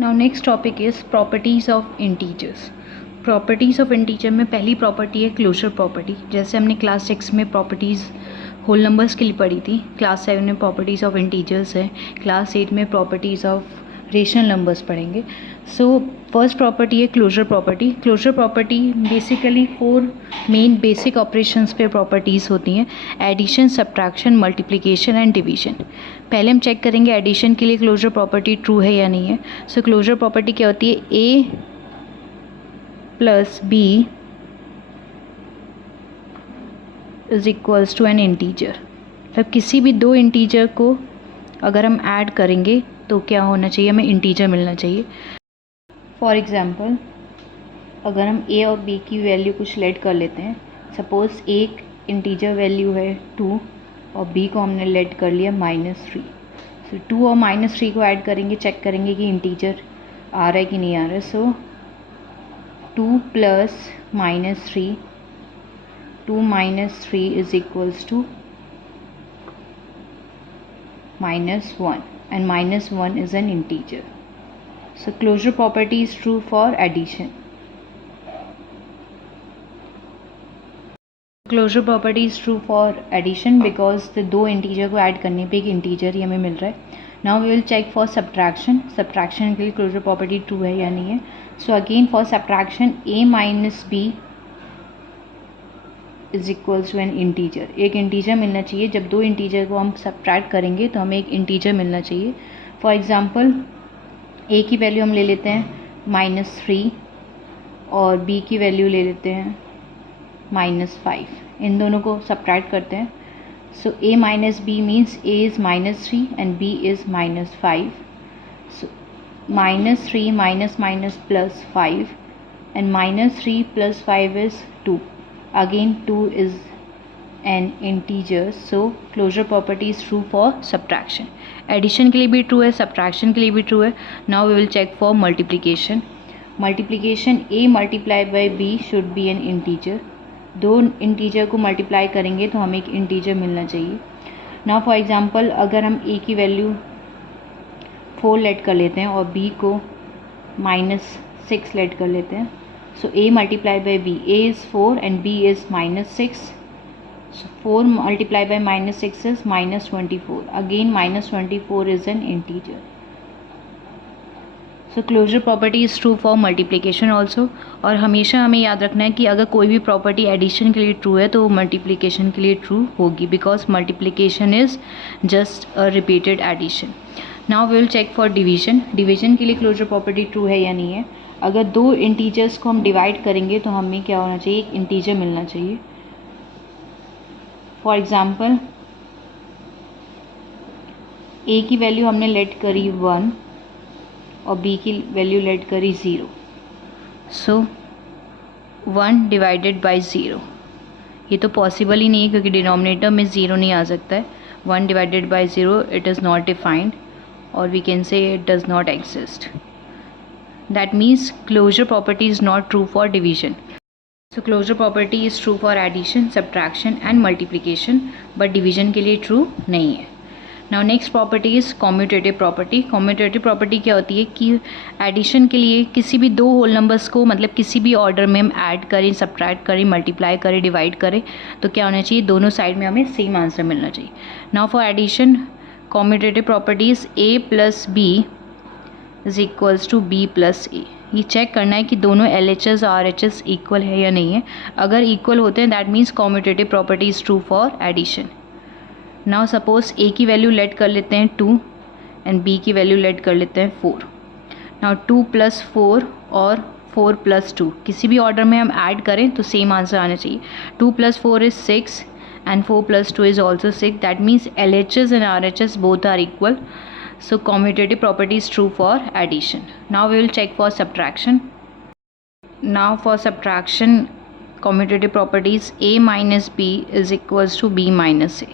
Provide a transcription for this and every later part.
Now next topic is properties of integers. Properties of integer में पहली property है closure property. जैसे हमने क्लास 6 में प्रॉपर्टीज़ होल नंबर्स के लिए पढ़ी थी, क्लास 7 में प्रॉपर्टीज़ ऑफ इंटीजर्स है, क्लास 8 में प्रॉपर्टीज़ ऑफ रेशनल नंबर्स पढ़ेंगे। सो फर्स्ट प्रॉपर्टी है closure property. Closure property basically 4 main basic operations पे प्रॉपर्टीज़ होती हैं: addition, subtraction, multiplication and division. पहले हम चेक करेंगे एडिशन के लिए क्लोजर प्रॉपर्टी ट्रू है या नहीं है। सो क्लोजर प्रॉपर्टी क्या होती है? A plus b is equals to an integer. मतलब किसी भी दो इंटीजर को अगर हम ऐड करेंगे तो क्या होना चाहिए? हमें इंटीजर मिलना चाहिए। फॉर एग्ज़ाम्पल, अगर हम ए और बी की वैल्यू कुछ लेट कर लेते हैं, सपोज़ एक इंटीजर वैल्यू है 2 और बी को हमने लेट कर लिया -3। सो 2 और -3 को ऐड करेंगे, चेक करेंगे कि इंटीजर आ रहा है कि नहीं आ रहा है। So 2 plus -3, 2 - 3 is equals to -1 and -1 is an integer. So closure property is true for addition. Closure property is true for addition because the दो इंटीजर को ऐड करने पे एक इंटीजर ही हमें मिल रहा है। Now we will check for subtraction. Subtraction के लिए क्लोजर प्रॉपर्टी ट्रू है या नहीं है। So again for subtraction a minus b is equals to an integer. एक इंटीजर मिलना चाहिए। जब दो इंटीजर को हम सब्ट्रैक्ट करेंगे तो हमें एक इंटीजर मिलना चाहिए। फॉर एग्ज़ाम्पल, a की वैल्यू हम ले लेते हैं -3 और b की वैल्यू ले लेते हैं -5। इन दोनों को सब्ट्रैक्ट करते हैं। So a minus b means a is -3 and b is -5। So -3 minus plus 5 and -3 plus 5 is 2। Again 2 is an integer. So closure property is true for subtraction. Addition के लिए भी ट्रू है, सब्ट्रैक्शन के लिए भी true है। Now we will check for multiplication. Multiplication a multiply by b should be an integer. दो integer को मल्टीप्लाई करेंगे तो हमें एक इंटीजर मिलना चाहिए। नाउ फॉर एग्ज़ाम्पल, अगर हम a की वैल्यू 4 लेट कर लेते हैं और b को -6 लेट कर लेते हैं, so a multiply by b, a is 4 and b is -6। So 4 multiplied by -6 is -24. Again -24 is an integer. So closure property is true for multiplication also. और हमेशा हमें याद रखना है कि अगर कोई भी प्रॉपर्टी एडिशन के लिए ट्रू है तो वो मल्टीप्लिकेशन के लिए ट्रू होगी, because multiplication is just a repeated addition. Now we will check for division. Division के लिए क्लोजर प्रॉपर्टी ट्रू है या नहीं है। अगर दो इंटीजर्स को हम डिवाइड करेंगे तो हमें क्या होना चाहिए? एक इंटीजर मिलना चाहिए। फॉर एग्ज़ाम्पल, a की वैल्यू हमने लेट करी 1 और b की वैल्यू लेट करी 0। सो 1 डिवाइडेड बाई 0, ये तो पॉसिबल ही नहीं है क्योंकि डिनोमिनेटर में 0 नहीं आ सकता है। 1 divided by 0, it is not defined और we can say it does not exist. That means closure property is not true for division. So closure property is true for addition, subtraction and multiplication, but division के लिए true नहीं है। Now next property is commutative property. Commutative property क्या होती है कि addition के लिए किसी भी दो whole numbers को, मतलब किसी भी order में हम add करें, subtract करें, multiply करें, divide करें तो क्या होना चाहिए? दोनों साइड में हमें सेम आंसर मिलना चाहिए। Now for addition, commutative property is a plus b is equals to b plus a. ये चेक करना है कि दोनों LHS और RHS इक्वल है या नहीं है। अगर इक्वल होते हैं that means commutative property is true for addition. Now suppose a की वैल्यू लेट कर लेते हैं 2 एंड b की वैल्यू लेट कर लेते हैं 4। नाउ 2 + 4 और 4 + 2 किसी भी ऑर्डर में हम ऐड करें तो सेम आंसर आना चाहिए। 2 + 4 is 6 and 4 + 2 is also 6। That means LHS and RHS both are equal. So commutative property is true for addition. Now we will check for subtraction. Now for subtraction, commutative properties a minus b is equals to b minus a.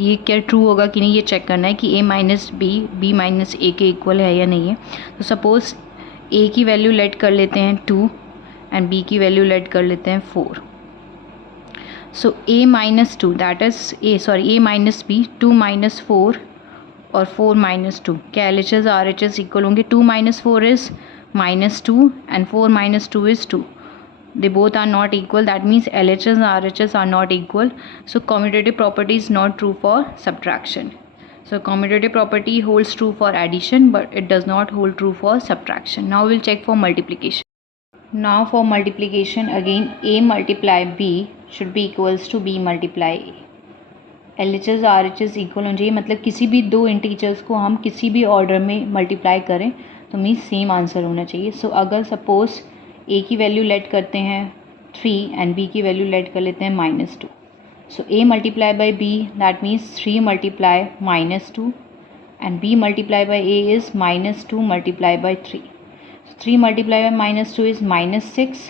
ये क्या true होगा कि नहीं ये check करना है कि a minus b b minus a के इक्वल है या नहीं है। तो सपोज a की वैल्यू लेट कर लेते हैं 2 एंड b की वैल्यू लेट कर लेते हैं 4। So a minus 2 that is a minus b, 2 - 4 और 4 माइनस 2, क्या L H S R H S equal होंगे? 2 minus 4 is -2 and 4 minus 2 is 2. They both are not equal. That means LHS and RHS are not equal. So commutative property is not true for subtraction. So commutative property holds true for addition, but it does not hold true for subtraction. Now we'll check for multiplication. Now for multiplication, again A multiply B should be equals to B multiply A. LHS RHS equal होना चाहिए, मतलब किसी भी दो integers को हम किसी भी ऑर्डर में मल्टीप्लाई करें तो मीन्स सेम आंसर होना चाहिए. सो अगर सपोज A की वैल्यू लेट करते हैं 3 एंड B की वैल्यू लेट कर लेते हैं -2. सो A multiply by B that means 3 multiply -2 and B multiply by A is -2 multiply by 3. 3 multiply by -2 is -6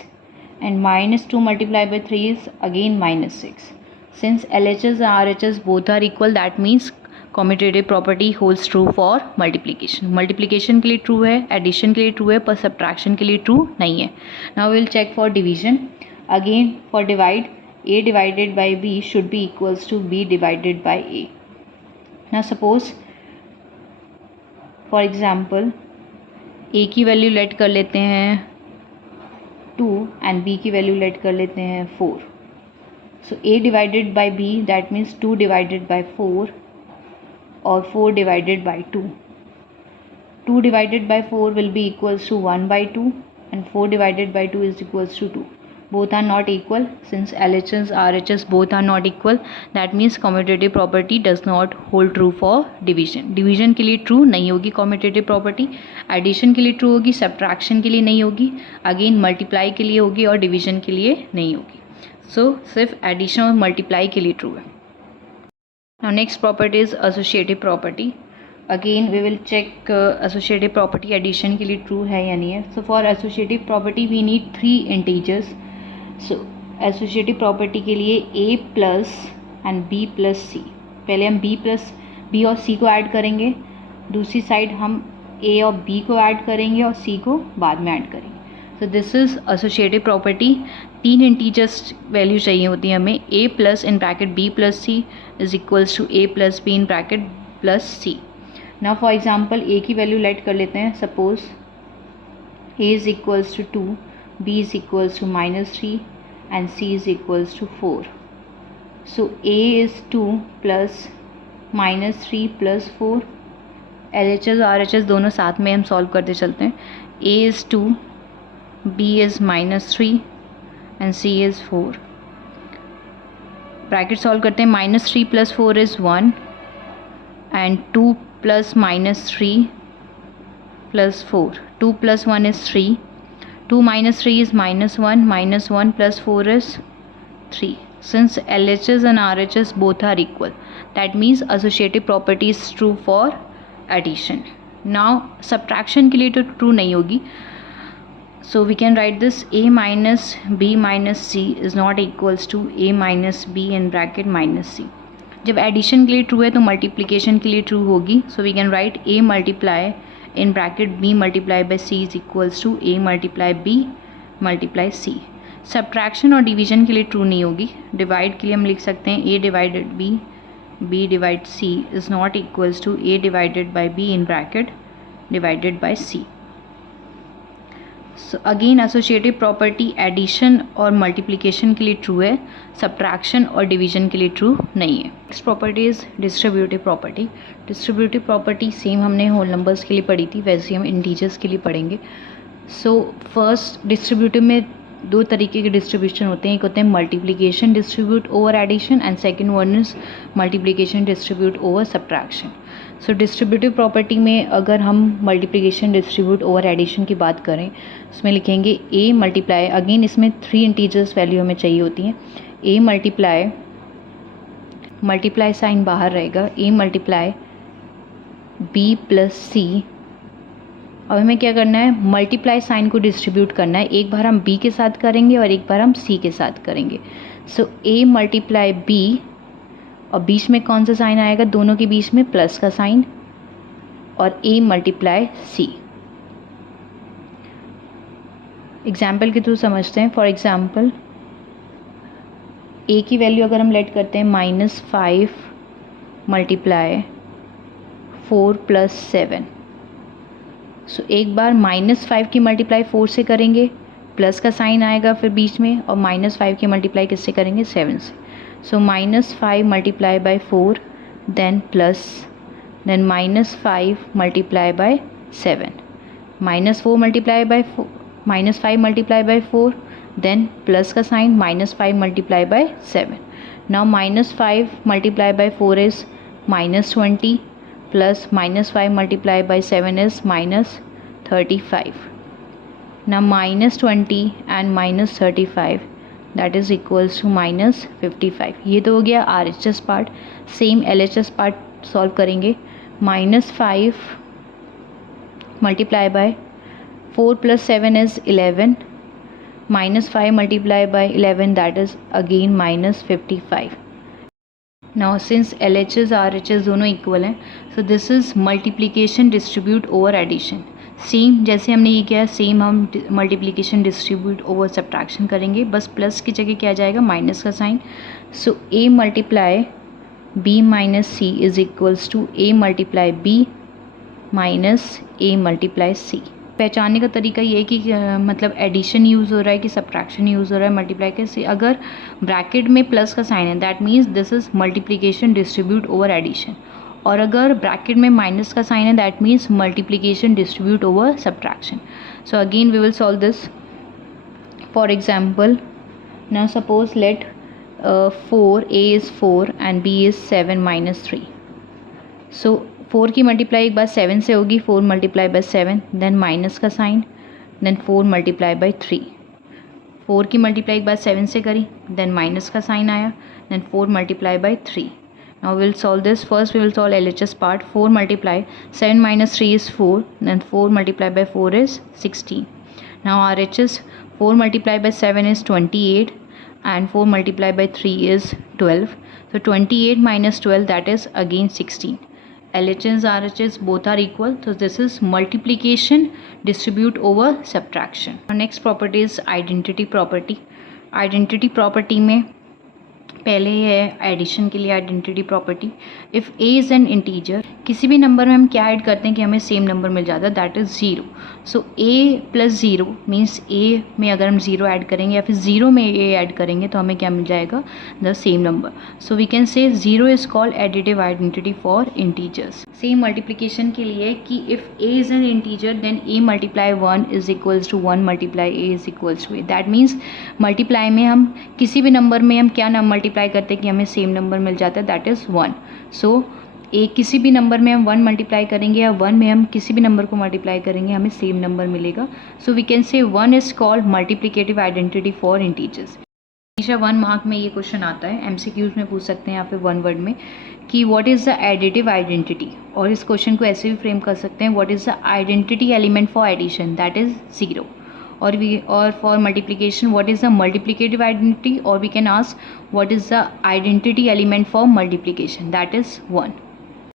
and -2 multiplied by 3 is again -6. Since LHS and RHS both are equal, that means commutative property holds true for multiplication. Multiplication के लिए true है, addition के लिए true है, पर subtraction के लिए true नहीं है. Now we will check for division. Again for divide, A divided by B should be equals to B divided by A. Now suppose for example A की वैल्यू लेट कर लेते हैं 2 एंड B की value let कर लेते हैं 4. So A divided by B that means 2 divided by 4 और 4 divided by 2. 2 divided by 4 will be equals to 1 by 2 and 4 divided by 2 is equals to 2. Both are not equal. Since LHS RHS both are not equal, that means commutative property does not hold true for division. Division के लिए true नहीं होगी commutative property, addition के लिए true होगी, subtraction के लिए नहीं होगी, अगेन मल्टीप्लाई के लिए होगी और डिवीजन के लिए नहीं होगी. सो सिर्फ एडिशन और मल्टीप्लाई के लिए ट्रू है. Now next property is associative property. Again we will check associative property addition के लिए ट्रू है या नहीं है. So for associative property we need 3 integers. So associative property के लिए A plus and B plus C. पहले हम B और C को ऐड करेंगे, दूसरी साइड हम A और B को ऐड करेंगे और C को बाद में ऐड करेंगे. So this is associative property. 3 integers value चाहिए होती है हमें. A plus in bracket B plus C is equals to A plus B in bracket plus C. Now for example A की वैल्यू लेट कर लेते हैं. Suppose A is equals to 2, B is equals to -3 and C is equals to 4. So A is 2 plus -3 plus 4. LHS RHS दोनों साथ में हम solve करते चलते हैं. A is 2, B is -3 and C is 4. Bracket solve करते हैं. -3 plus 4 is 1 and 2 plus -3 plus 4. 2 plus 1 is 3. 2 minus 3 is -1, -1 plus 4 is 3. Since LHS and RHS both are equal, that means associative property is true for addition. Now subtraction के लिए तो true नहीं होगी. So we can write this A minus B minus C is not equals to A minus B in bracket minus C. जब addition के लिए true है तो multiplication के लिए true होगी. So we can write A multiply in bracket B multiply by C is equals to A multiply B multiply C. Subtraction और division के लिए true नहीं होगी. Divide के लिए हम लिख सकते हैं A divided B, B divided C is not equals to A divided by B in bracket divided by C. So again associative property addition और multiplication के लिए true है, subtraction और division के लिए true नहीं है. Next property is distributive property. Distributive property same हमने whole numbers के लिए पढ़ी थी, वैसे ही हम integers के लिए पढ़ेंगे. So first distributive में दो तरीके के डिस्ट्रीब्यूशन होते हैं. एक होते हैं multiplication distribute over addition and second one is multiplication distribute over subtraction. So distributive property में अगर हम मल्टीप्लिकेशन डिस्ट्रीब्यूट ओवर एडिशन की बात करें, इसमें लिखेंगे A मल्टीप्लाई. अगेन इसमें 3 इंटीजर्स वैल्यू हमें चाहिए होती हैं. A मल्टीप्लाई साइन बाहर रहेगा. A multiply B plus C. अब हमें क्या करना है, मल्टीप्लाई साइन को डिस्ट्रीब्यूट करना है. एक बार हम B के साथ करेंगे और एक बार हम C के साथ करेंगे. सो A मल्टीप्लाई B और बीच में कौन सा साइन आएगा, दोनों के बीच में प्लस का साइन, और A मल्टीप्लाई C. एग्जाम्पल के थ्रू समझते हैं. फॉर एग्जाम्पल A की वैल्यू अगर हम लेट करते हैं -5 मल्टीप्लाई 4 + 7। सो एक बार -5 की मल्टीप्लाई 4 से करेंगे, प्लस का साइन आएगा फिर बीच में, और -5 की मल्टीप्लाई किससे करेंगे? 7 से। So -5 multiply by 4, then plus, then -5 multiply by 7, -4 multiply by -5 multiply by 4, then plus का sign, -5 multiply by 7. Now -5 multiplied by 4 is -20, plus -5 multiplied by 7 is -35. Now -20 and -35, that is equals to -55. ये तो हो गया RHS part. Same LHS part solve करेंगे. -5 multiplied by 4 plus 7 is 11. -5 multiplied by 11, that is again -55. Now since LHS RHS दोनों equal हैं, so this is multiplication distribute over addition. Same जैसे हमने ये किया, सेम हम मल्टीप्लिकेशन डिस्ट्रीब्यूट ओवर सब्ट्रैक्शन करेंगे, बस प्लस की जगह क्या जाएगा? माइनस का sign. So A multiply B minus C is equals to A multiply B minus A multiply C. पहचानने का तरीका ये है कि मतलब एडिशन यूज़ हो रहा है कि सब्ट्रैक्शन यूज़ हो रहा है मल्टीप्लाई के से. अगर ब्रैकेट में प्लस का साइन है, that means this is multiplication distribute over addition. और अगर ब्रैकेट में माइनस का साइन है, that means multiplication distribute over subtraction. So again we will solve this. For example, now suppose let 4 A is 4 and B is 7 minus 3. So 4 की multiply एक बार 7 से होगी, 4 मल्टीप्लाई बाय 7, देन माइनस का sign, then 4 multiply by 3. 4 की multiply एक बार 7 से करी, देन माइनस का साइन आया, then 4 multiply by 3. Now will solve this. First we will solve LHS part. 4 multiply 7 minus 3 is 4, then 4 multiply by 4 is 16. Now RHS 4 multiply by 7 is 28 and 4 multiplied by 3 is 12. So 28 minus 12, that is again 16. LHS RHS both are equal, so this is multiplication distribute over subtraction. Our next property is identity property. Identity property में पहले है addition के लिए identity property. If A is an integer, किसी भी number में हम क्या ऐड करते हैं कि हमें सेम नंबर मिल जाता है, that is 0. So A plus 0 means A में अगर हम 0 ऐड करेंगे या फिर 0 में A ऐड करेंगे तो हमें क्या मिल जाएगा? The same number. So we can say 0 is called additive identity for integers. Same multiplication के लिए कि if A is an integer then A multiply 1 is equals to 1 multiply A is equals to A. That means multiply में हम किसी भी number में हम क्या मल्टीप्लाई करते हैं कि हमें सेम नंबर मिल जाता है, दैट इज़ 1. सो एक किसी भी नंबर में हम 1 मल्टीप्लाई करेंगे या 1 में हम किसी भी नंबर को मल्टीप्लाई करेंगे, हमें सेम नंबर मिलेगा. सो we can say 1 is called multiplicative identity for integers. हमेशा 1 मार्क में ये क्वेश्चन आता है, MCQs में पूछ सकते हैं यहाँ पे 1 वर्ड में कि what is the additive identity. और इस क्वेश्चन को ऐसे भी फ्रेम कर सकते हैं, what is the identity element for addition, that is 0. और for multiplication what is the multiplicative identity, और we can ask what is the identity element for multiplication, that is 1.